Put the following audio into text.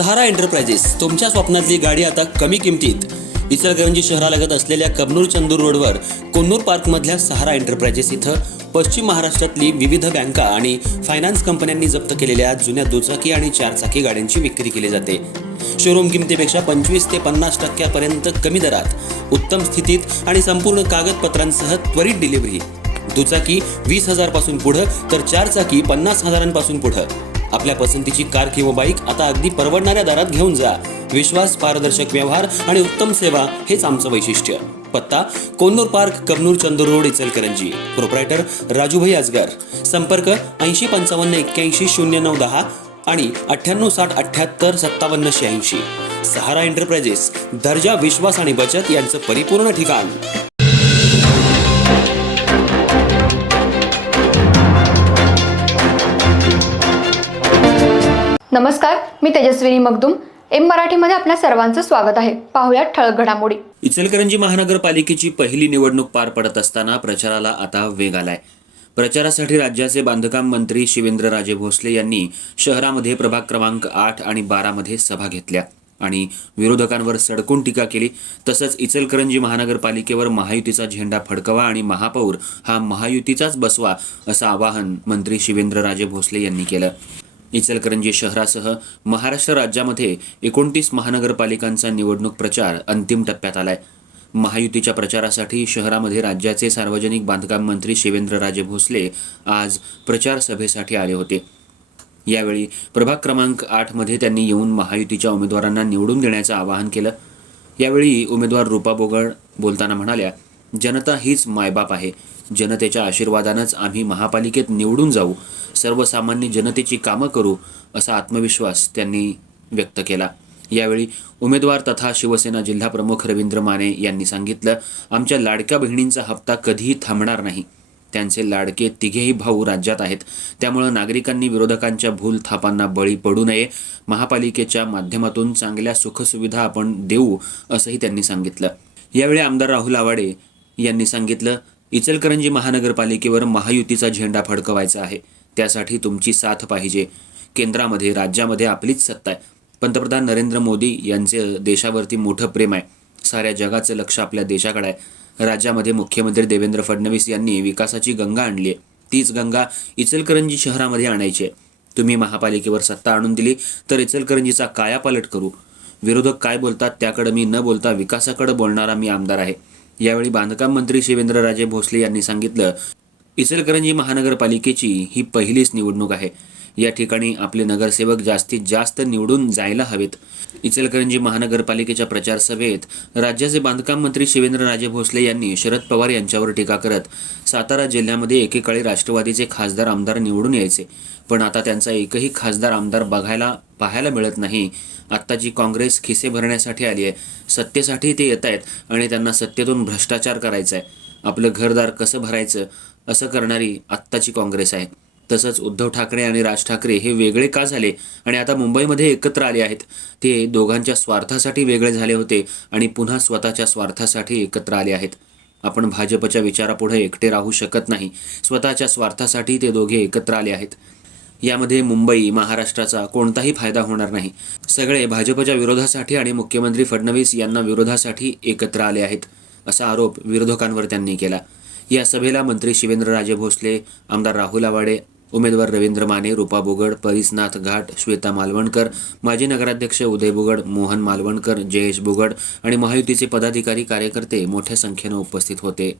सहारा enterprises तुमच्या स्वप्नातली गाडी आता कमी किमतीत. इचलकरंजी शहरालगत असलेल्या कबनूर चंदूर रोडवर कोन्नूर पार्कमधल्या सहारा एंटरप्राइजेस इथं पश्चिम महाराष्ट्रातली विविध बँका आणि फायनान्स कंपन्यांनी जप्त केलेल्या जुन्या दुचाकी आणि चारचाकी गाड्यांची विक्री केली जाते. शोरूम किमतीपेक्षा 25 ते 50% कमी दरात, उत्तम स्थितीत आणि संपूर्ण कागदपत्रांसह त्वरित डिलिव्हरी. दुचाकी 20,000 पासून पुढे तर चारचाकी 50,000 पासून पुढे. आपल्या पसंतीची कार किंवा बाईक आता अगदी परवडणाऱ्या दरात घेऊन जा. विश्वास, पारदर्शक व्यवहार आणि उत्तम सेवा हेच आमचं वैशिष्ट्य. पत्ता Konnur park, Kabnur Chandur road, Ichalkaranji. Proprietor Rajubhai Ajgar. संपर्क 8055810910 आणि 9860785786. सहारा एंटरप्राइजेस, दर्जा, विश्वास आणि बचत यांचं परिपूर्ण ठिकाण. नमस्कार, मी तेजस्विनी मगदूम. एम मराठीमध्ये आपल्या सर्वांचं स्वागत आहे. पाहुयात ठळक घडामोडी. इचलकरंजी महानगरपालिकेची पहिली निवडणूक पार पडत असताना प्रचाराला आता वेग आलाय. प्रचारासाठी राज्याचे बांधकाम मंत्री शिवेंद्रराजे भोसले यांनी शहरामध्ये प्रभाग क्रमांक 8 आणि 12 मध्ये सभा घेतल्या आणि विरोधकांवर सडकून टीका केली. तसंच इचलकरंजी महानगरपालिकेवर महायुतीचा झेंडा फडकवा आणि महापौर हा महायुतीचाच बसवा असं आवाहन मंत्री शिवेंद्रराजे भोसले यांनी केलं. इचलकरंजी शहरासह महाराष्ट्र राज्यामध्ये 29 महानगरपालिकांचा निवडणूक प्रचार अंतिम टप्प्यात आलाय. महायुतीच्या प्रचारासाठी शहरामध्ये राज्याचे सार्वजनिक बांधकाम मंत्री शिवेंद्रराजे भोसले आज प्रचार सभेसाठी आले होते. यावेळी प्रभाग क्रमांक 8 मध्ये त्यांनी येऊन महायुतीच्या उमेदवारांना निवडून देण्याचं आवाहन केलं. यावेळी उमेदवार रूपा बोगड बोलताना म्हणाल्या, जनता हीच मायबाप आहे. जनतेच्या आशीर्वादानंच आम्ही महापालिकेत निवडून जाऊ, सर्वसामान्य जनतेची कामं करू असा आत्मविश्वास त्यांनी व्यक्त केला. यावेळी उमेदवार तथा शिवसेना जिल्हा प्रमुख रवींद्र माने यांनी सांगितलं, आमच्या लाडक्या बहिणींचा हप्ता कधीही थांबणार नाही. त्यांचे लाडके तिघेही भाऊ राज्यात आहेत. त्यामुळं नागरिकांनी विरोधकांच्या भूल थापांना बळी पडू नये. महापालिकेच्या माध्यमातून चांगल्या सुखसुविधा आपण देऊ असंही त्यांनी सांगितलं. यावेळी आमदार राहुल आवाडे यांनी सांगितलं, इचलकरंजी महानगरपालिकेवर महायुतीचा झेंडा फडकवायचा आहे. त्यासाठी तुमची साथ पाहिजे. केंद्रामध्ये, राज्यामध्ये आपलीच सत्ता आहे. पंतप्रधान नरेंद्र मोदी यांचे देशावरती मोठं प्रेम आहे. साऱ्या जगाचं लक्ष आपल्या देशाकडे आहे. राज्यामध्ये मुख्यमंत्री देवेंद्र फडणवीस यांनी विकासाची गंगा आणली आहे. तीच गंगा इचलकरंजी शहरामध्ये आणायची आहे. तुम्ही महापालिकेवर सत्ता आणून दिली तर इचलकरंजीचा कायापालट करू. विरोधक काय बोलतात त्याकडे मी न बोलता विकासाकडे बोलणारा मी आमदार आहे. यावेळी बांधकाम मंत्री शिवेंद्रराजे भोसले यांनी सांगितलं, इचलकरंजी महानगरपालिकेची ही पहिलीच निवडणूक आहे. या ठिकाणी आपले नगरसेवक जास्तीत जास्त निवडून जायला हवेत. इचलकरंजी महानगरपालिकेच्या प्रचार सभेत राज्याचे बांधकाम मंत्री शिवेंद्रराजे भोसले यांनी शरद पवार यांच्यावर टीका करत, सातारा जिल्ह्यामध्ये एकेकाळी राष्ट्रवादीचे खासदार आमदार निवडून यायचे, पण आता त्यांचा एकही खासदार आमदार पाहायला मिळत नाही. आत्ताची काँग्रेस खिसे भरण्यासाठी आली आहे. सत्तेसाठी ते येत आहेत आणि त्यांना सत्तेतून भ्रष्टाचार करायचा आहे. आपलं घरदार कसं भरायचं असं करणारी आत्ताची काँग्रेस आहे. तसंच उद्धव ठाकरे आणि राज ठाकरे हे वेगळे का झाले आणि आता मुंबईमध्ये एकत्र आले आहेत? ते दोघांच्या स्वार्थासाठी वेगळे झाले होते आणि पुन्हा स्वतःच्या स्वार्थासाठी एकत्र आले आहेत. आपण भाजपच्या विचारापुढे एकटे राहू शकत नाही. स्वतःच्या स्वार्थासाठी ते दोघे एकत्र आले आहेत. यामध्ये मुंबई, महाराष्ट्राचा कोणताही फायदा होणार नाही. सगळे भाजपच्या विरोधासाठी आणि मुख्यमंत्री फडणवीस यांना विरोधासाठी एकत्र आले आहेत असा आरोप विरोधकांवर त्यांनी केला. या सभेला मंत्री शिवेंद्रराजे भोसले, आमदार राहुल आवाडे, उमेदवार रवींद्र माने, रूपा बोगड, परिसनाथ घाट, श्वेता मालवणकर, माजी नगराध्यक्ष उदय बुगड, मोहन मालवणकर, जयेश बुगड आणि महायुतीचे पदाधिकारी, कार्यकर्ते मोठ्या संख्येनं उपस्थित होते.